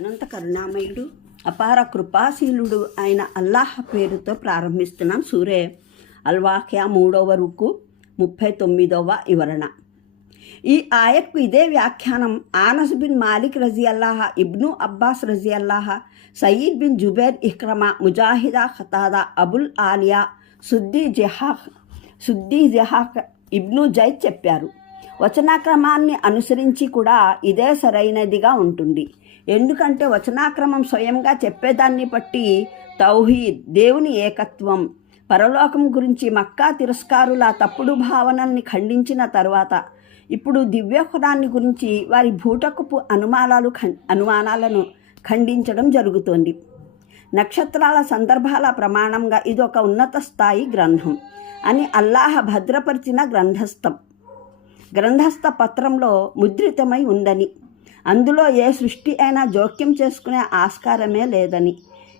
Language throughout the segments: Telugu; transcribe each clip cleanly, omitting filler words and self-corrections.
అనంత కరుణామయుడు, అపార కృపాశీలుడు అయిన అల్లాహ్ పేరుతో ప్రారంభిస్తున్నాం. సూరే అల్-వాకియా 3వ రుకు 39వ వివరణ. ఈ ఆయత్కు ఇదే వ్యాఖ్యానం ఆనస్ బిన్ మాలిక్ రజియల్లాహ్, ఇబ్ను అబ్బాస్ రజియల్లాహ్, సయీద్ బిన్ జుబైర్, ఇక్రమా, ముజాహిదా, Qatada, Abul Aliya, Suddi Zahhak, Ibn Zaid చెప్పారు. వచనాక్రమాన్ని అనుసరించి కూడా ఇదే సరైనదిగా ఉంటుంది. ఎందుకంటే వచనాక్రమం స్వయంగా చెప్పేదాన్ని బట్టి తౌహీద్, దేవుని ఏకత్వం, పరలోకం గురించి మక్కా తిరస్కారుల తప్పుడు భావనల్ని ఖండించిన తరువాత ఇప్పుడు దివ్యఖురాన్ని గురించి వారి భూటకపు అనుమానాలను ఖండించడం జరుగుతోంది. నక్షత్రాల సందర్భాల ప్రమాణంగా ఇదొక ఉన్నత స్థాయి గ్రంథం అని అల్లాహ్ భద్రపరిచిన గ్రంథస్థ పత్రంలో ముద్రితమై ఉందని, అందులో ఏ సృష్టి అయినా జోక్యం చేసుకునే ఆస్కారమే లేదని,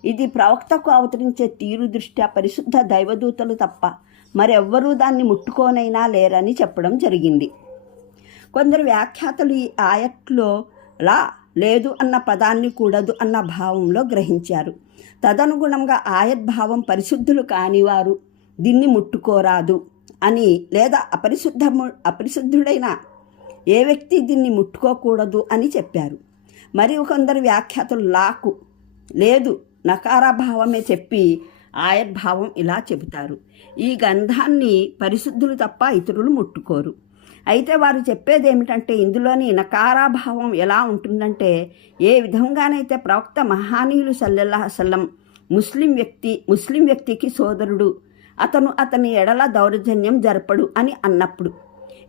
ఇది ప్రవక్తకు అవతరించే తీరు దృష్ట్యా పరిశుద్ధ దైవదూతలు తప్ప మరెవ్వరూ దాన్ని ముట్టుకోనైనా లేరని చెప్పడం జరిగింది. కొందరు వ్యాఖ్యాతలు ఈ ఆయట్లో లా లేదు అన్న పదాన్ని కూడదు అన్న భావంలో గ్రహించారు. తదనుగుణంగా ఆయత్ భావం పరిశుద్ధులు కానివారు దీన్ని ముట్టుకోరాదు అని, లేదా అపరిశుద్ధుడైన ఏ వ్యక్తి దీన్ని ముట్టుకోకూడదు అని చెప్పారు. మరి కొందరు వ్యాఖ్యాతలు లాకు లేదు నకారాభావమే చెప్పి ఆయత్ భావం ఇలా చెబుతారు: ఈ గంధాన్ని పరిశుద్ధులు తప్ప ఇతరులు ముట్టుకోరు. అయితే వారు చెప్పేది ఏమిటంటే, ఇందులోని నకారాభావం ఎలా ఉంటుందంటే, ఏ విధంగానైతే ప్రవక్త మహానీయులు సల్లల్లాహు అలైహి వసల్లం ముస్లిం వ్యక్తికి సోదరుడు, అతను అతని ఎడల దౌర్జన్యం జరపడు అని అన్నప్పుడు,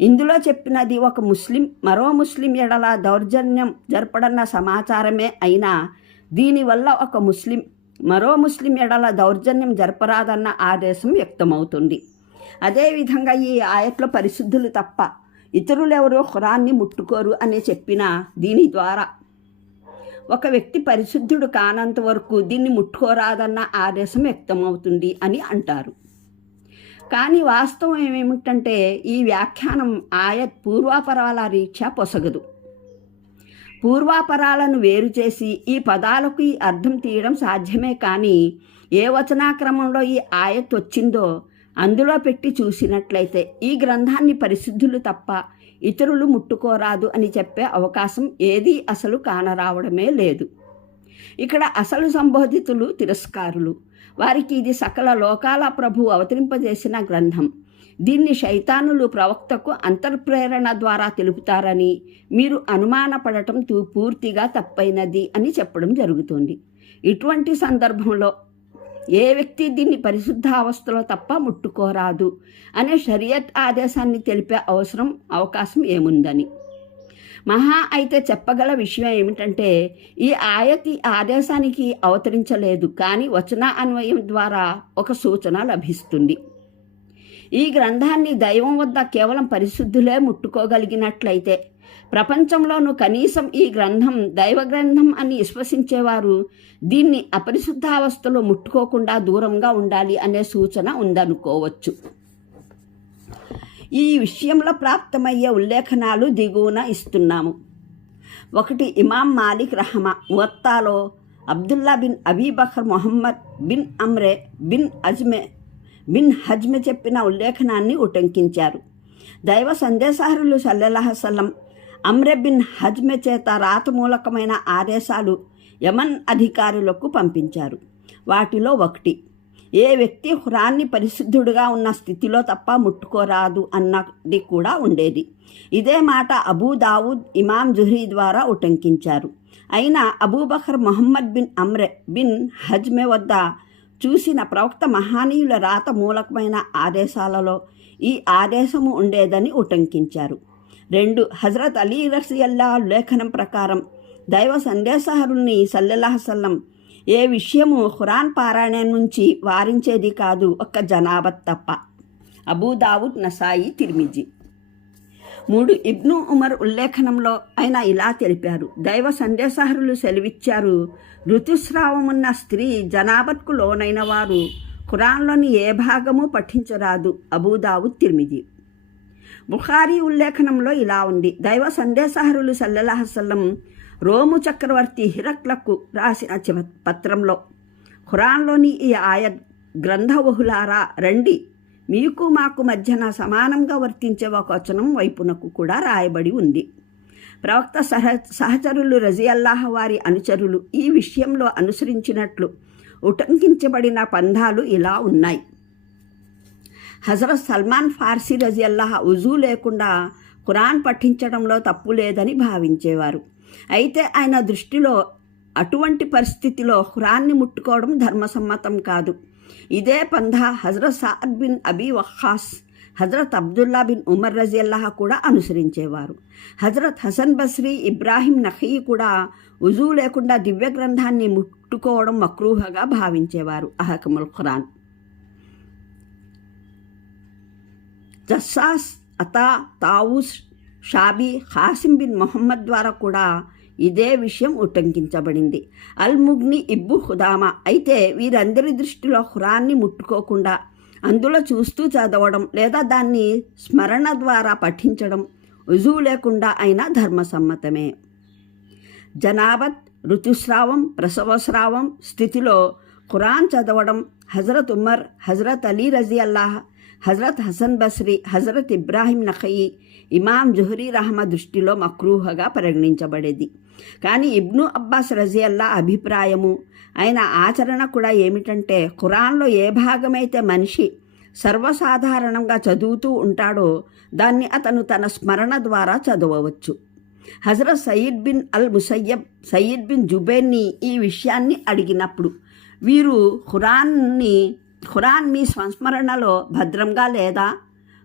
ఇందులో చెప్పినది ఒక ముస్లిం మరో ముస్లిం ఎడల దౌర్జన్యం జరపడన్న సమాచారమే అయినా, దీనివల్ల ఒక ముస్లిం మరో ముస్లిం ఎడల దౌర్జన్యం జరపరాదన్న ఆదేశం వ్యక్తమవుతుంది. అదేవిధంగా ఈ ఆయట్లో పరిశుద్ధులు తప్ప ఇతరులెవరో ఖురాన్ని ముట్టుకోరు అని చెప్పిన దీని ద్వారా ఒక వ్యక్తి పరిశుద్ధుడు కానంత వరకు దీన్ని ముట్టుకోరాదన్న ఆదేశం వ్యక్తమవుతుంది అని అంటారు. కానీ వాస్తవం ఏమిటంటే, ఈ వ్యాఖ్యానం ఆయత్ పూర్వాపరాల రీత్యా పొసగదు. పూర్వాపరాలను వేరు చేసి ఈ పదాలకు ఈ అర్థం తీయడం సాధ్యమే. కానీ ఏ వచనాక్రమంలో ఈ ఆయత్ వచ్చిందో అందులో పెట్టి చూసినట్లయితే ఈ గ్రంథాన్ని పరిశుద్ధులు తప్ప ఇతరులు ముట్టుకోరాదు అని చెప్పే అవకాశం ఏదీ అసలు కానరావడమే లేదు. ఇక్కడ అసలు సంబోధితులు తిరస్కారులు. వారికి ఇది సకల లోకాల ప్రభువు అవతరింపజేసిన గ్రంథం. దీన్ని శైతానులు ప్రవక్తకు అంతర్ప్రేరణ ద్వారా తెలుపుతారని మీరు అనుమానపడటం పూర్తిగా తప్పైనది అని చెప్పడం జరుగుతుంది. ఇటువంటి సందర్భంలో ఏ వ్యక్తి దీన్ని పరిశుద్ధ అవస్థలో తప్ప ముట్టుకోరాదు అనే షరియత్ ఆదేశాన్ని తెలిపే అవకాశం ఏముందని అయితే చెప్పగల విషయం ఏమిటంటే, ఈ ఆయత్ ఈ ఆదేశానికి అవతరించలేదు, కానీ వచన అన్వయం ద్వారా ఒక సూచన లభిస్తుంది. ఈ గ్రంథాన్ని దైవం వద్ద కేవలం పరిశుద్ధులే ముట్టుకోగలిగినట్లయితే ప్రపంచంలోనూ కనీసం ఈ గ్రంథం దైవ గ్రంథం అని విశ్వసించేవారు దీన్ని అపరిశుద్ధావస్థలో ముట్టుకోకుండా దూరంగా ఉండాలి అనే సూచన ఉందనుకోవచ్చు. ఈ విషయంలో ప్రాప్తమయ్యే ఉల్లేఖనాలు దిగువన ఇస్తున్నాము. 1. ఇమాం మాలిక్ రహమా మువత్తాలో Abdullah bin Abi Bakr Muhammad bin Amr bin హజ్మె చెప్పిన ఉల్లేఖనాన్ని ఉటంకించారు. దైవ సందేశహరులు సల్లల్లాహు అలైహి వసల్లం అమ్రే బిన్ హజ్మె చేత రాతమూలకమైన ఆదేశాలు యమన్ అధికారులకు పంపించారు. వాటిలో 1, ఏ వ్యక్తి ఖురాన్ని పరిశుద్ధుడుగా ఉన్న స్థితిలో తప్ప ముట్టుకోరాదు అన్నది కూడా ఉండేది. ఇదే మాట అబూ దావుద్, ఇమాం జుహ్రీ ద్వారా ఉటంకించారు. అయినా Abu Bakr Mohammed bin Amr bin హజ్మె వద్ద చూసిన ప్రవక్త మహానీయుల రాత మూలకమైన ఆదేశాలలో ఈ ఆదేశము ఉండేదని ఉటంకించారు. 2. హజరత్ అలీ రజియల్లాహు లేఖనం ప్రకారం దైవ సందేశహరుల్ని సల్లల్లాహు అలైహి వసల్లం ఏ విషయము ఖురాన్ పారాయణం నుంచి వారించేది కాదు, ఒక్క జనాబత్ తప్ప. అబూ దావుద్, నసాయి, తిర్మిజీ. 3. ఇబ్ను ఉమర్ ఉల్లేఖనంలో ఆయన ఇలా తెలిపారు: దైవ సందేశహరులు సెలవిచ్చారు, ఋతుస్రావమున్న స్త్రీ జనాబత్కు లోనైన వారు ఖురాన్లోని ఏ భాగము పఠించరాదు. అబూ దావుద్, తిర్మిజీ. బుఖారీ ఉల్లేఖనంలో ఇలా ఉంది: దైవ సందేశహరులు సల్లల్లాహు అలైహి వసల్లం రోము చక్రవర్తి హిరక్లకు రాసిన పత్రంలో ఖురాన్లోని ఈ ఆయత్ గ్రంథవహులారా రండి, మీకు మాకు మధ్యన సమానంగా వర్తించే ఒక వచనం వైపునకు కూడా రాయబడి ఉంది. ప్రవక్త సహచరులు రజియల్లాహ్ వారి అనుచరులు ఈ విషయంలో అనుసరించినట్లు ఉటంకించబడిన పంథాలు ఇలా ఉన్నాయి. హజరత్ సల్మాన్ ఫార్సీ రజియల్లాహ్ ఉజూ లేకుండా ఖురాన్ పఠించడంలో తప్పు లేదని భావించేవారు. అయితే ఆయన దృష్టిలో అటువంటి పరిస్థితిలో ఖురాన్ని ముట్టుకోవడం ధర్మసమ్మతం కాదు. ఇదే పంథా హజరత్ సాద్ బిన్ అబీ వక్కాస్, హజరత్ అబ్దుల్లా బిన్ ఉమర్ రజియల్లాహ్ కూడా అనుసరించేవారు. హజరత్ హసన్ బస్రీ, ఇబ్రాహిం నఖీ కూడా ఉజూ లేకుండా దివ్య గ్రంథాన్ని ముట్టుకోవడం మక్రూహగా భావించేవారు. అహకముల్ ఖురాన్ జస్సాస్, అతా, తావూస్, షాబీ, ఖాసిం బిన్ మొహమ్మద్ ద్వారా కూడా ఇదే విషయం ఉటంకించబడింది. అల్ ముగ్ని, ఇబ్బు ఖుదామా అయితే వీరందరి దృష్టిలో ఖురాన్ని ముట్టుకోకుండా అందులో చూస్తూ చదవడం లేదా దాన్ని స్మరణ ద్వారా పఠించడం ఉజూ లేకుండా అయినా ధర్మసమ్మతమే. జనాబత్, ఋతుస్రావం, ప్రసవస్రావం స్థితిలో ఖురాన్ చదవడం హజరత్ ఉమర్, హజరత్ అలీ రజియల్లాహ్, హజరత్ హసన్ బస్రీ, హజరత్ ఇబ్రాహిం నఖయి, ఇమాం జుహరీ రహమ దృష్టిలో మక్రూహగా పరిగణించబడేది. కానీ ఇబ్ను అబ్బాస్ రజియల్లా అభిప్రాయము, ఆయన ఆచరణ కూడా ఏమిటంటే ఖురాన్లో ఏ భాగమైతే మనిషి సర్వసాధారణంగా చదువుతూ ఉంటాడో దాన్ని అతను తన స్మరణ ద్వారా చదవవచ్చు. హజరత్ సయీద్ బిన్ అల్ ముసయ్యబ్, సయీద్ బిన్ జుబైర్ని ఈ విషయాన్ని అడిగినప్పుడు వీరు ఖురాన్ మీ సంస్మరణలో భద్రంగా లేదా,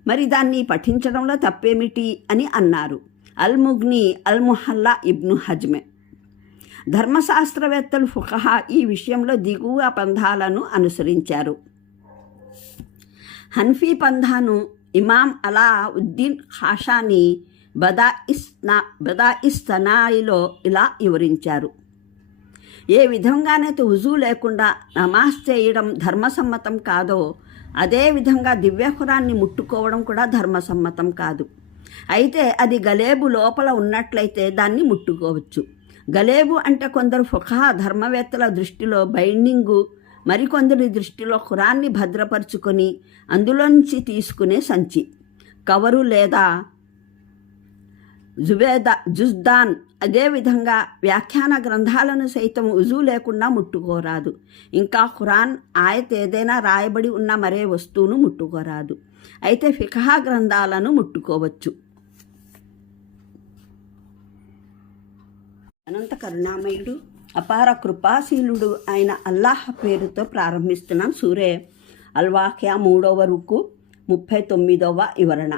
మరి దాన్ని పఠించడంలో తప్పేమిటి అని అన్నారు. అల్ ముగ్ని, అల్ ముహల్లా, ఇబ్ను హజ్మే. ధర్మశాస్త్రవేత్తలు ఫుఖహా ఈ విషయంలో దిగువ పంథాలను అనుసరించారు. హన్ఫీ పంథాను ఇమాం అలా ఉద్దీన్ ఖాషాని బదాయిస్తనాయిలో ఇలా వివరించారు. ఏ విధంగానైతే ఉజూ లేకుండా నమాజ్ చేయడం ధర్మసమ్మతం కాదో అదే విధంగా దివ్య ఖురాన్ని ముట్టుకోవడం కూడా ధర్మసమ్మతం కాదు. అయితే అది గలేబు లోపల ఉన్నట్లయితే దాన్ని ముట్టుకోవచ్చు. గలేబు అంటే కొందరు ఫుఖహా ధర్మవేత్తల దృష్టిలో బైండింగు, మరికొందరి దృష్టిలో ఖురాన్ని భద్రపరుచుకొని అందులోంచి తీసుకునే సంచి, కవరు లేదా జుజ్దాన్. అదేవిధంగా వ్యాఖ్యాన గ్రంథాలను సైతం ఉజూ లేకుండా ముట్టుకోరాదు. ఇంకా ఖురాన్ ఆయత్ ఏదైనా రాయబడి ఉన్న మరే వస్తువును ముట్టుకోరాదు. అయితే ఫిఖహా గ్రంథాలను ముట్టుకోవచ్చు. అనంత కరుణామయుడు, అపార కృపాశీలుడు అయిన అల్లాహ్ పేరుతో ప్రారంభిస్తున్నాం. సూరే అల్వాఖ్యా 3వ రుకు 39వ వివరణ.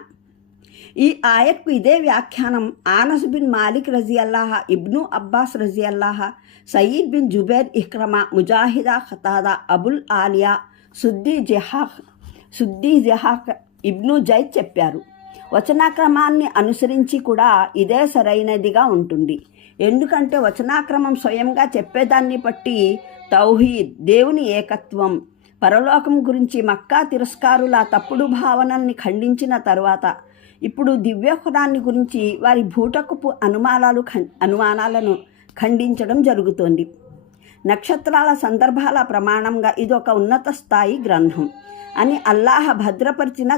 ఈ ఆయత్కు ఇదే వ్యాఖ్యానం ఆనస్ బిన్ మాలిక్ రజియల్లాహ్, ఇబ్ను అబ్బాస్ రజియల్లాహ్, సయీద్ బిన్ జుబైర్, ఇక్రమా, ముజాహిదా, Qatada, Abul Aliya, Suddi Zahhak, Ibn Zaid చెప్పారు. వచనాక్రమాన్ని అనుసరించి కూడా ఇదే సరైనదిగా ఉంటుంది. ఎందుకంటే వచనాక్రమం స్వయంగా చెప్పేదాన్ని బట్టి తౌహీద్, దేవుని ఏకత్వం, పరలోకం గురించి మక్కా తిరస్కారుల తప్పుడు భావనల్ని ఖండించిన తర్వాత ఇప్పుడు దివ్య ఖురాన్ని గురించి వారి భూటకపు అనుమానాలను ఖండించడం జరుగుతోంది. నక్షత్రాల సందర్భాల ప్రమాణంగా ఇదొక ఉన్నత స్థాయి గ్రంథం అని అల్లాహ్ భద్రపరిచిన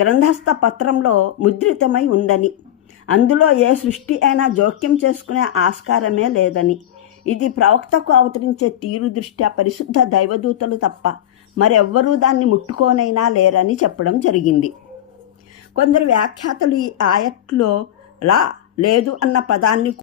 గ్రంథస్థ పత్రంలో ముద్రితమై ఉందని, అందులో ఏ సృష్టి అయినా జోక్యం చేసుకునే ఆస్కారమే లేదని, ఇది ప్రవక్తకు అవతరించే తీరు దృష్ట్యా పరిశుద్ధ దైవదూతలు తప్ప మరెవ్వరూ దాన్ని ముట్టుకోనైనా లేరని చెప్పడం జరిగింది. కొందరు వ్యాఖ్యాతలు ఈ ఆయట్లో లా లేదు అన్న పదాన్ని